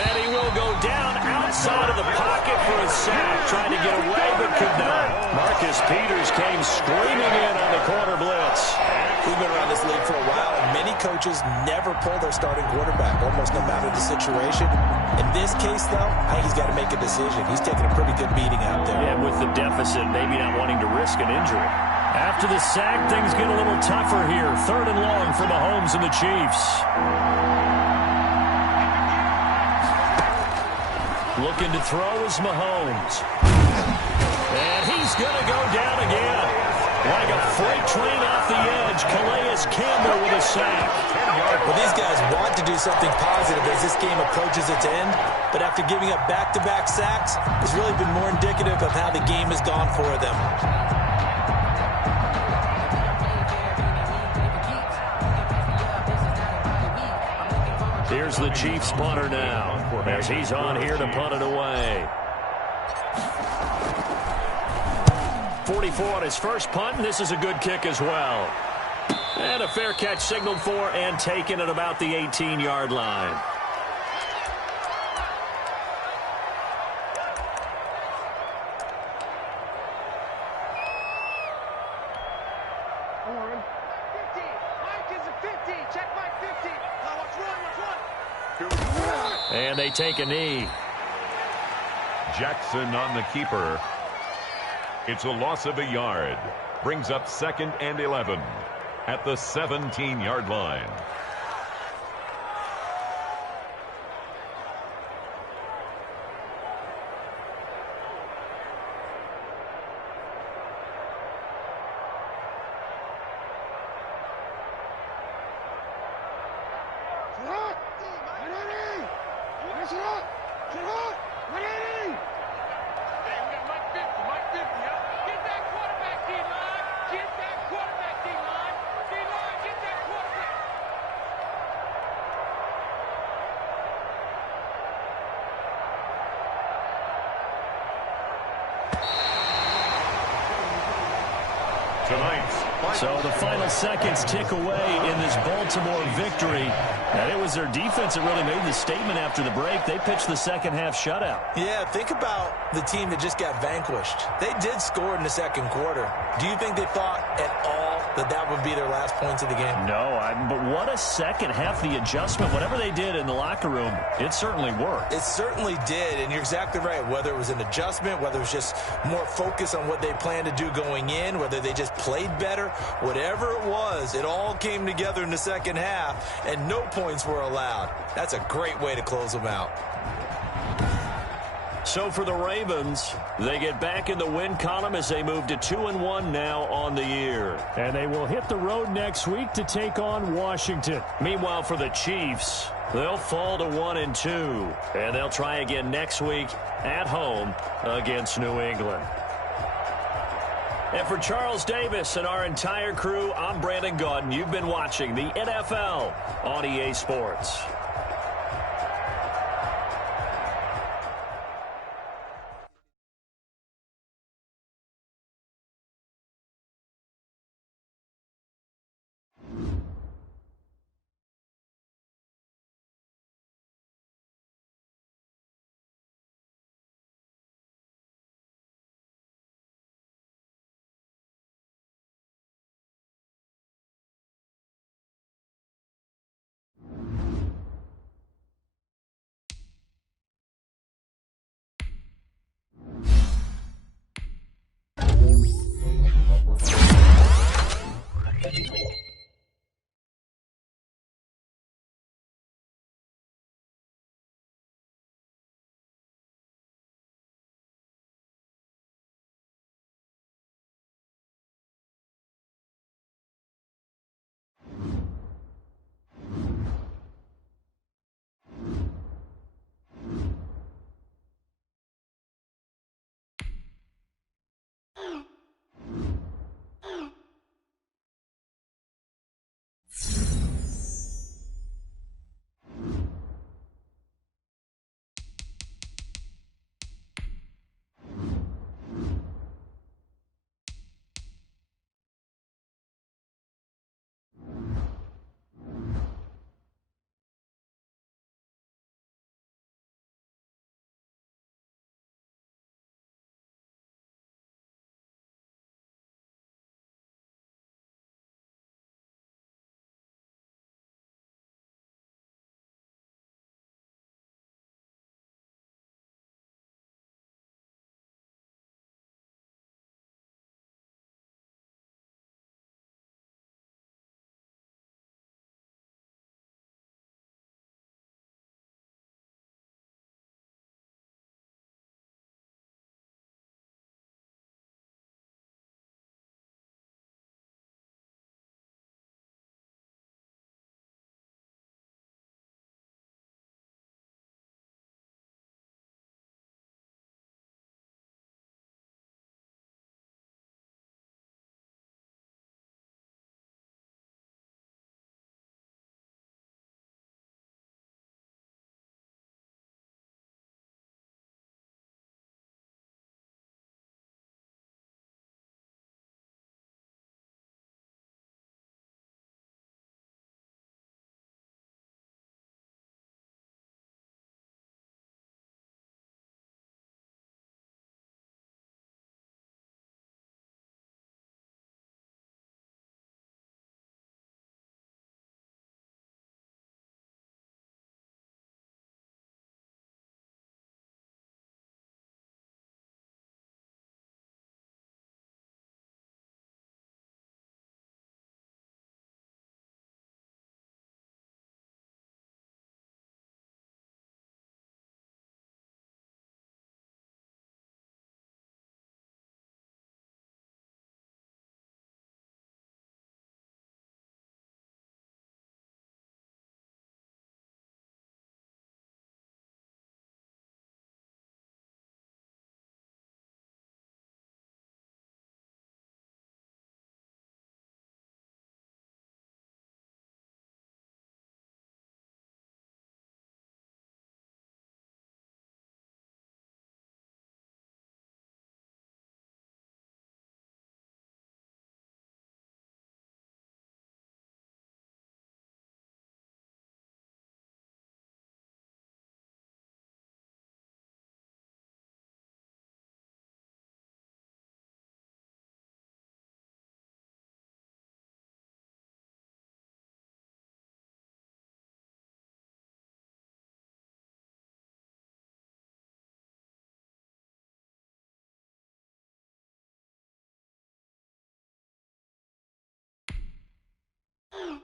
And he will go down outside of the pocket for a sack. Trying to get away, but could not. Marcus Peters came screaming in on the corner blitz. We've been around this league for a while, and many coaches never pull their starting quarterback, almost no matter the situation. In this case, though, I think he's got to make a decision. He's taking a pretty good beating out there. Yeah, with the deficit, maybe not wanting to risk an injury. After the sack, things get a little tougher here. 3rd and long for Mahomes and the Chiefs. Looking to throw is Mahomes. And he's going to go down again. Like a freight train off the edge, Calais Campbell with a sack. Well, these guys want to do something positive as this game approaches its end, but after giving up back-to-back sacks, it's really been more indicative of how the game has gone for them. Here's the Chiefs punter now, as he's on here to punt it away. 44 on his first punt, and this is a good kick as well. And a fair catch signaled for and taken at about the 18-yard line. And they take a knee. Jackson on the keeper. It's a loss of a yard. Brings up 2nd and 11 at the 17-yard line. So the final seconds tick away in this Baltimore victory. And it was their defense that really made the statement after the break. They pitched the second-half shutout. Yeah, think about the team that just got vanquished. They did score in the second quarter. Do you think they thought at all that that would be their last points of the game? No, but what a second half. The adjustment, whatever they did in the locker room, it certainly worked. It certainly did, and you're exactly right. Whether it was an adjustment, whether it was just more focus on what they planned to do going in, whether they just played better, whatever it was, it all came together in the second half, and no points were allowed. That's a great way to close them out. So for the Ravens, they get back in the win column as they move to 2-1 now on the year. And they will hit the road next week to take on Washington. Meanwhile, for the Chiefs, they'll fall to 1-2. And they'll try again next week at home against New England. And for Charles Davis and our entire crew, I'm Brandon Gaudin. You've been watching the NFL on EA Sports. you.